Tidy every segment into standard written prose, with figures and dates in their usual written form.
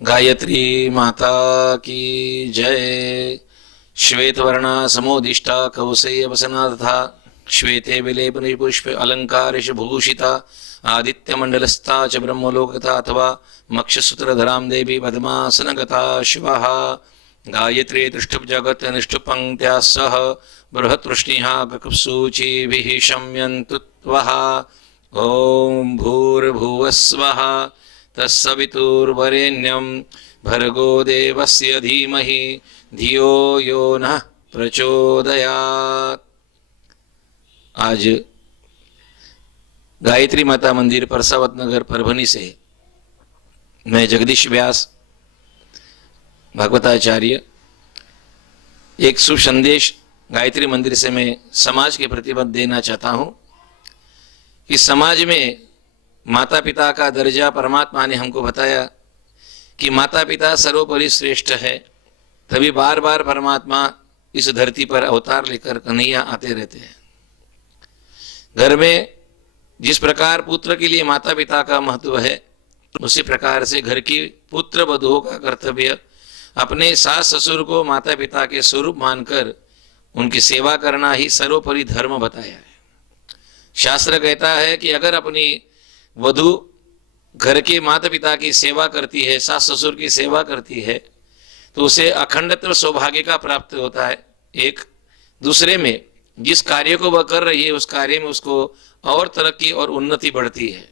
गायत्री माता की जय। श्वेतवर्णा समोदिष्टा कौसेय वसना तथा श्वेते विलेपनि पुष्प अलंकारेश भूषिता आदित्यमंडलस्था च ब्रह्मलोकता अथवा मक्षसूत्रधरां देवी पद्मासनगता शिवः। गायत्री त्रिष्टुप्जगत् निष्ठुपङ्क्त्या सह बृहत्वृष्णिः गकुप्सूचिभिः शम्यन्तु त्वः। ॐ भूर्भुवस्वः तत्सवितुर्वरेण्यं भर्गो देवस्य धीमहि धियो यो नः प्रचोदयात्। आज गायत्री माता मंदिर परसावत नगर परभनी से मैं जगदीश व्यास भागवताचार्य एक शुभ संदेश गायत्री मंदिर से मैं समाज के प्रति देना चाहता हूँ कि समाज में माता पिता का दर्जा परमात्मा ने हमको बताया कि माता पिता सर्वोपरि श्रेष्ठ है। तभी बार बार परमात्मा इस धरती पर अवतार लेकर कन्हैया आते रहते हैं। घर में जिस प्रकार पुत्र के लिए माता पिता का महत्व है, उसी प्रकार से घर की पुत्र वधुओं का कर्तव्य अपने सास ससुर को माता पिता के स्वरूप मानकर उनकी सेवा करना ही सर्वोपरि धर्म बताया है। शास्त्र कहता है कि अगर अपनी वधु घर के माता पिता की सेवा करती है, सास ससुर की सेवा करती है, तो उसे अखंडत्व सौभाग्य का प्राप्त होता है। एक दूसरे में जिस कार्य को वह कर रही है उस कार्य में उसको और तरक्की और उन्नति बढ़ती है।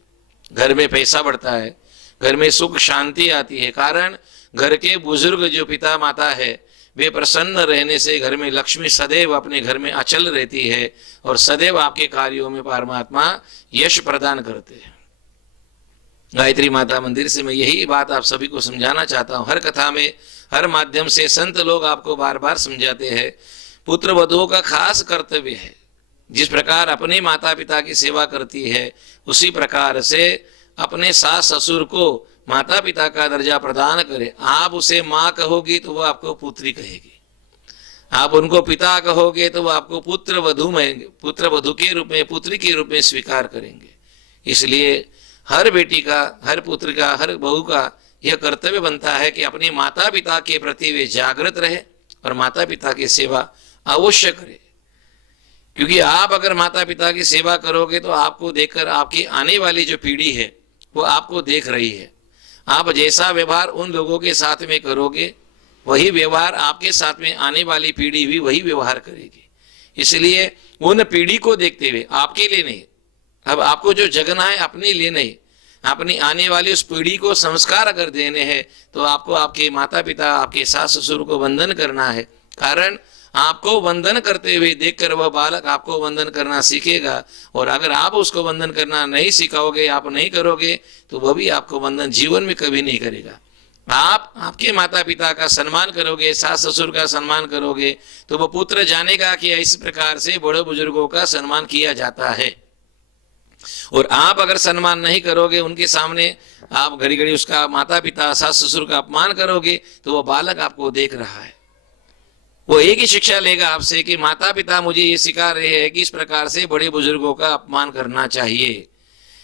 घर में पैसा बढ़ता है, घर में सुख शांति आती है। कारण घर के बुजुर्ग जो पिता माता है वे प्रसन्न रहने से घर में लक्ष्मी सदैव अपने घर में अचल रहती है और सदैव आपके कार्यों में परमात्मा यश प्रदान करते हैं। गायत्री माता मंदिर से मैं यही बात आप सभी को समझाना चाहता हूँ। हर कथा में हर माध्यम से संत लोग आपको बार बार समझाते हैं पुत्र वधुओं का खास कर्तव्य है। जिस प्रकार अपने माता पिता की सेवा करती है उसी प्रकार से अपने सास ससुर को माता पिता का दर्जा प्रदान करे। आप उसे माँ कहोगी तो वो आपको पुत्री कहेगी, आप उनको पिता कहोगे तो वो आपको पुत्र वधु के रूप में पुत्री के रूप में स्वीकार करेंगे। इसलिए हर बेटी का, हर पुत्र का, हर बहू का यह कर्तव्य बनता है कि अपने माता पिता के प्रति वे जागृत रहे और माता पिता की सेवा अवश्य करे। क्योंकि आप अगर माता पिता की सेवा करोगे तो आपको देखकर आपकी आने वाली जो पीढ़ी है वो आपको देख रही है। आप जैसा व्यवहार उन लोगों के साथ में करोगे वही व्यवहार आपके साथ में आने वाली पीढ़ी भी वही व्यवहार करेगी। इसलिए उन पीढ़ी को देखते हुए आपके लिए नहीं, अब आपको जो जगना है अपने लिए नहीं, अपनी आने वाली उस पीढ़ी को संस्कार अगर देने हैं तो आपको आपके माता पिता, आपके सास ससुर को वंदन करना है। कारण आपको वंदन करते हुए देखकर वह बालक आपको वंदन करना सीखेगा और अगर आप उसको वंदन करना नहीं सिखाओगे, आप नहीं करोगे तो वह भी आपको वंदन जीवन में कभी नहीं करेगा। आप आपके माता पिता का सम्मान करोगे, सास ससुर का सम्मान करोगे तो वह पुत्र जानेगा कि इस प्रकार से बड़े बुजुर्गों का सम्मान किया जाता है। और आप अगर सम्मान नहीं करोगे, उनके सामने आप घड़ी घड़ी उसका माता पिता सास ससुर का अपमान करोगे तो वह बालक आपको देख रहा है। वो एक ही शिक्षा लेगा आपसे कि माता पिता मुझे ये सिखा रहे हैं कि इस प्रकार से बड़े बुजुर्गों का अपमान करना चाहिए,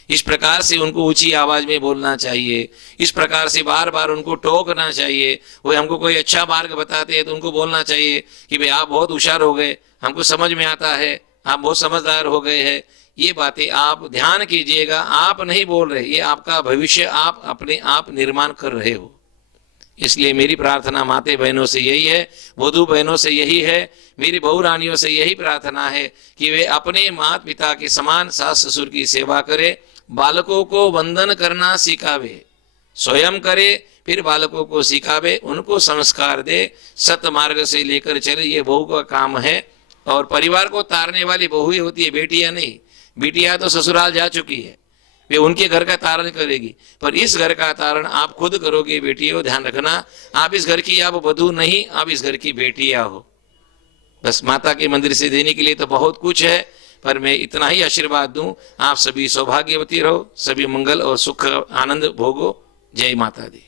इस प्रकार से उनको ऊंची आवाज में बोलना चाहिए, इस प्रकार से बार बार उनको टोकना चाहिए। वो हमको कोई अच्छा मार्ग बताते हैं तो उनको बोलना चाहिए कि भाई आप बहुत होशियार हो गए, हमको समझ में आता है, आप बहुत समझदार हो गए हैं। ये बातें आप ध्यान कीजिएगा, आप नहीं बोल रहे, ये आपका भविष्य आप अपने आप निर्माण कर रहे हो। इसलिए मेरी प्रार्थना माते बहनों से यही है, वधू बहनों से यही है, मेरी बहू रानियों से यही प्रार्थना है कि वे अपने माता पिता के समान सास ससुर की सेवा करे, बालकों को वंदन करना सिखावे, स्वयं करे फिर बालकों को सिखावे, उनको संस्कार दे, सत मार्ग से लेकर चले। ये बहू का काम है और परिवार को तारने वाली बहू ही होती है, बेटियां नहीं। बेटियां तो ससुराल जा चुकी है, वे उनके घर का तारण करेगी, पर इस घर का तारण आप खुद करोगे। बेटियों ध्यान रखना, आप इस घर की आप वधू नहीं, आप इस घर की बेटियां हो। बस माता के मंदिर से देने के लिए तो बहुत कुछ है, पर मैं इतना ही आशीर्वाद दूं, आप सभी सौभाग्यवती रहो, सभी मंगल और सुख आनंद भोगो। जय माता दी।